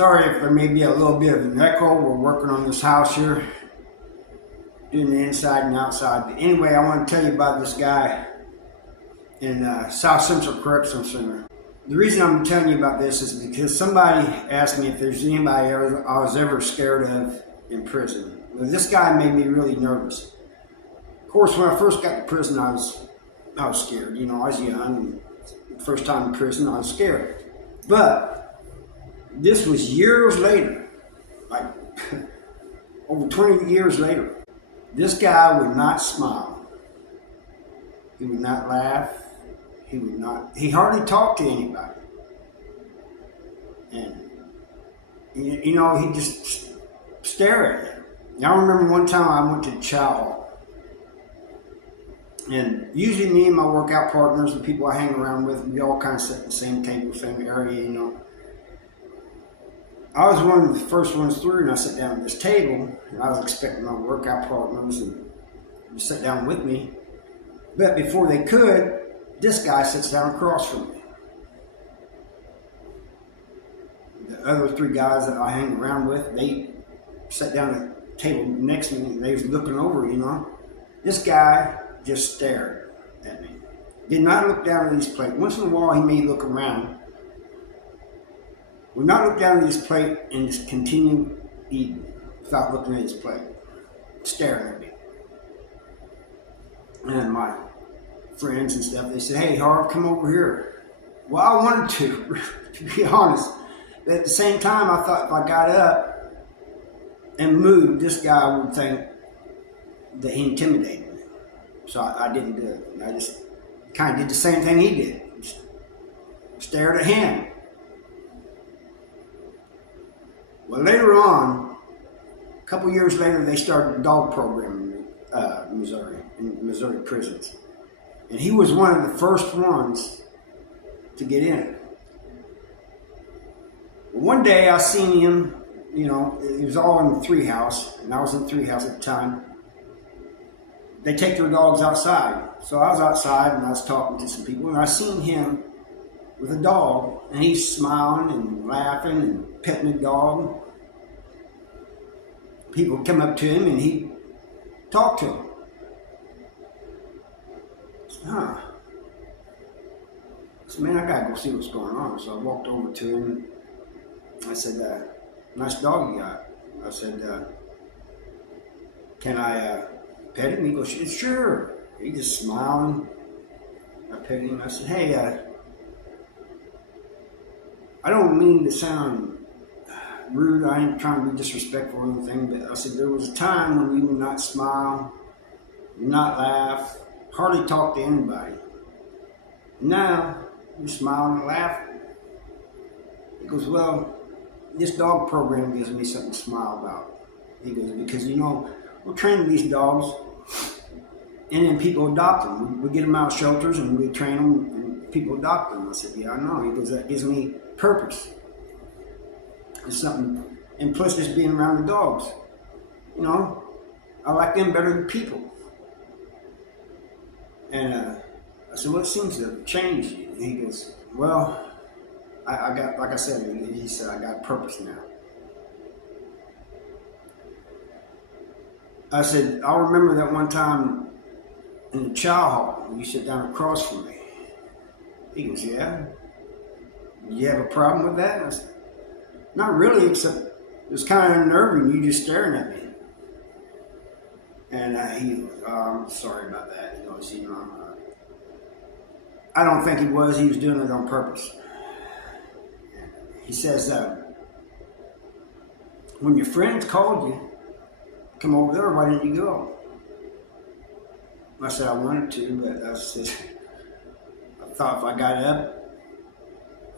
Sorry if there may be a little bit of an echo. We're working on this house here, doing the inside and outside. But anyway, I want to tell you about this guy in South Central Correctional Center. The reason I'm telling you about this is because somebody asked me if there's anybody I was ever scared of in prison. Well, this guy made me really nervous. Of course, when I first got to prison, I was scared. You know, I was young, and first time in prison, I was scared. But this was years later, like over 20 years later. This guy would not smile. He would not laugh. He hardly talked to anybody. And, you know, he'd just stare at you. I remember one time I went to the chow hall. And usually me and my workout partners, the people I hang around with, we all kind of sit in the same table, same area, you know. I was one of the first ones through, and I sat down at this table, and I was expecting my workout partners to sit down with me. But before they could, this guy sits down across from me. The other three guys that I hang around with, they sat down at the table next to me, and they was looking over, you know. This guy just stared at me. Did not look down at his plate. Once in a while, he may look around. Would not look down at his plate and just continue eating without looking at his plate, staring at me. And my friends and stuff, they said, "Hey, Harv, come over here." Well, I wanted to be honest. But at the same time, I thought if I got up and moved, this guy would think that he intimidated me. So I didn't do it. I just kind of did the same thing he did. Just stared at him. Well, later on, a couple years later, they started a dog program in Missouri prisons. And he was one of the first ones to get in. One day I seen him, you know, it was all in the 3 house, and I was in the 3 house at the time. They take their dogs outside. So I was outside and I was talking to some people, and I seen him with a dog, and he's smiling and laughing and petting the dog. People would come up to him and he'd talk to them. I said, man, I gotta go see what's going on. So I walked over to him. I said, nice dog you got. I said, can I pet him? He goes, sure. He just smiling. I petted him. I said, hey, I don't mean to sound rude. I ain't trying to be disrespectful or anything, but I said, there was a time when you would not smile, not laugh, hardly talk to anybody. Now, you smile and laugh. He goes, well, this dog program gives me something to smile about. He goes, because, you know, we're training these dogs, and then people adopt them. We get them out of shelters, and we train them, and people adopt them. I said, yeah, I know. He goes, that gives me purpose. It's something, and plus just being around the dogs. You know, I like them better than people. And I said, what seems to have changed you? And he goes, well, I got, like I said, he said, I got purpose now. I said, I'll remember that one time in the chow hall, you sit down across from me. He goes, yeah? You have a problem with that? And I said, not really, except it was kind of unnerving, you just staring at me. And he goes, oh, I'm sorry about that. He goes, you know, I don't think he was doing it on purpose. And he says, when your friends called you, come over there, why didn't you go? I said, I wanted to, but I said, I thought if I got up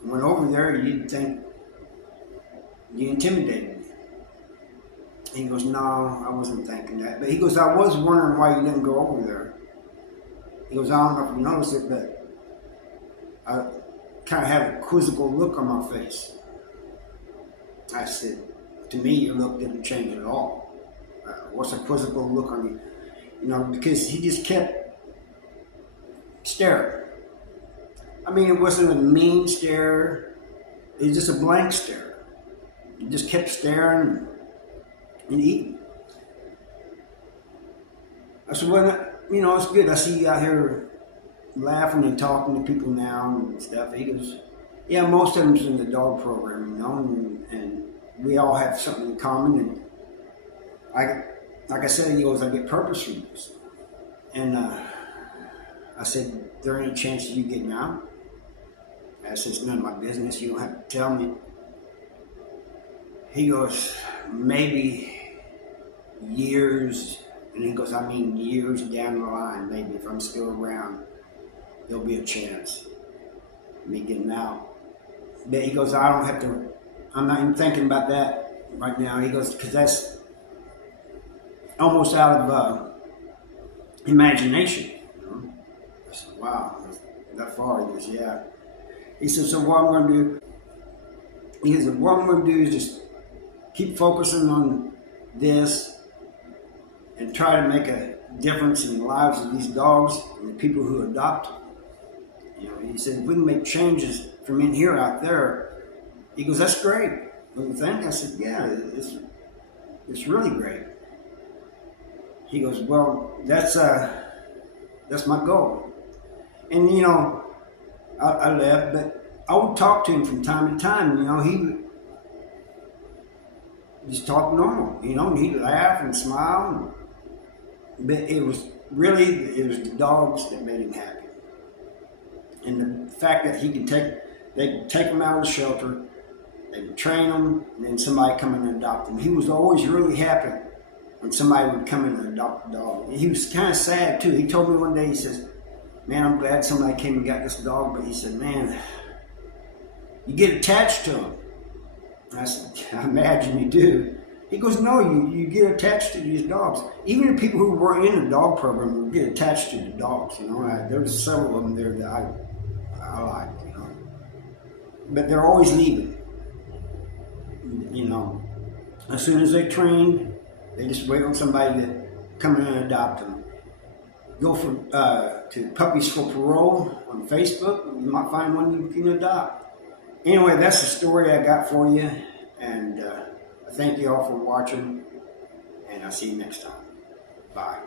and went over there, you'd think you intimidated me. He goes, no, I wasn't thinking that. But he goes, I was wondering why you didn't go over there. He goes, I don't know if you noticed it, but I kind of had a quizzical look on my face. I said, to me, your look didn't change at all. What's a quizzical look on you? You know, because he just kept staring. I mean, it wasn't a mean stare. It was just a blank stare. he just kept staring and eating. I said, well, you know, it's good. I see you out here laughing and talking to people now and stuff. He goes, yeah, most of them's in the dog program, you know, and we all have something in common. And like I said, he goes, I get purpose from this. And I said, there any chance of you getting out? I said, it's none of my business. You don't have to tell me. He goes, maybe years. And he goes, I mean years down the line, maybe if I'm still around, there'll be a chance of me getting out. But he goes, I don't have to, I'm not even thinking about that right now. He goes, because that's almost out of imagination. You know? I said, wow, that far? He goes, yeah. He said, so what I'm going to do, he said, what I'm going to do is just keep focusing on this and try to make a difference in the lives of these dogs and the people who adopt them. You know, he said, if we can make changes from in here out there, he goes, that's great. What do you think? I said, yeah, it's really great. He goes, well, that's my goal. And, you know, I left, but I would talk to him from time to time. You know, he just talked normal, you know, and he'd laugh and smile. But it was the dogs that made him happy. And the fact that they could take him out of the shelter, they would train him, and then somebody come in and adopt him. He was always really happy when somebody would come in and adopt a dog. And he was kind of sad too. He told me one day, he says, man, I'm glad somebody came and got this dog, but he said, man, you get attached to him. I said, I imagine you do. He goes, no, you get attached to these dogs. Even the people who were in the dog program would get attached to the dogs. You know, there's several of them there that I like. You know, but they're always leaving. You know, as soon as they train, they just wait on somebody to come in and adopt them. Go to Puppies for Parole on Facebook. You might find one you can adopt. Anyway, that's the story I got for you, and I thank you all for watching, and I'll see you next time. Bye.